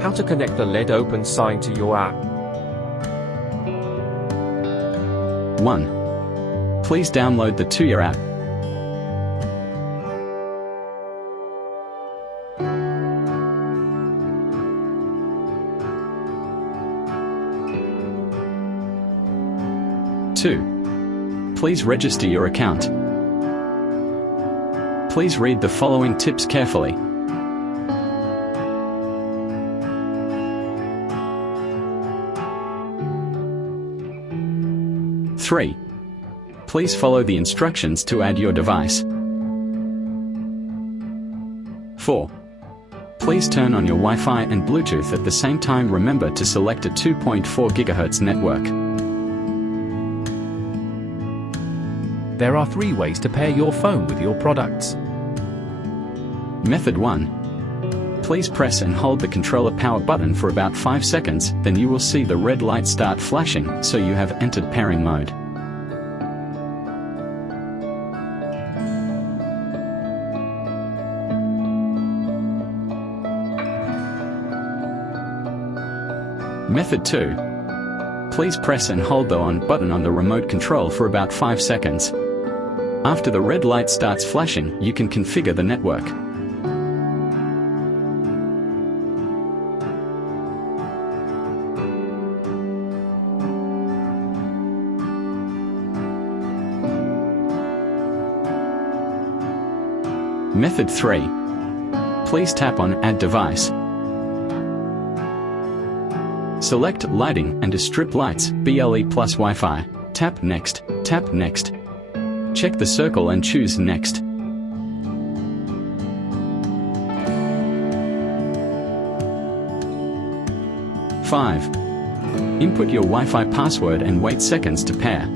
How to connect the LED Open sign to your app. 1. Please download the Tuya app. 2. Please register your account. Please read the following tips carefully. 3. Please follow the instructions to add your device. 4. Please turn on your Wi-Fi and Bluetooth at the same time. Remember to select a 2.4 GHz network. There are 3 ways to pair your phone with your products. Method 1. Please press and hold the controller power button for about 5 seconds, then you will see the red light start flashing, so you have entered pairing mode. Method 2. Please press and hold the on button on the remote control for about 5 seconds. After the red light starts flashing, you can configure the network. Method 3. Please tap on Add Device. Select Lighting and Strip Lights, BLE plus Wi-Fi. Tap Next, tap Next. Check the circle and choose Next. 5. Input your Wi-Fi password and wait seconds to pair.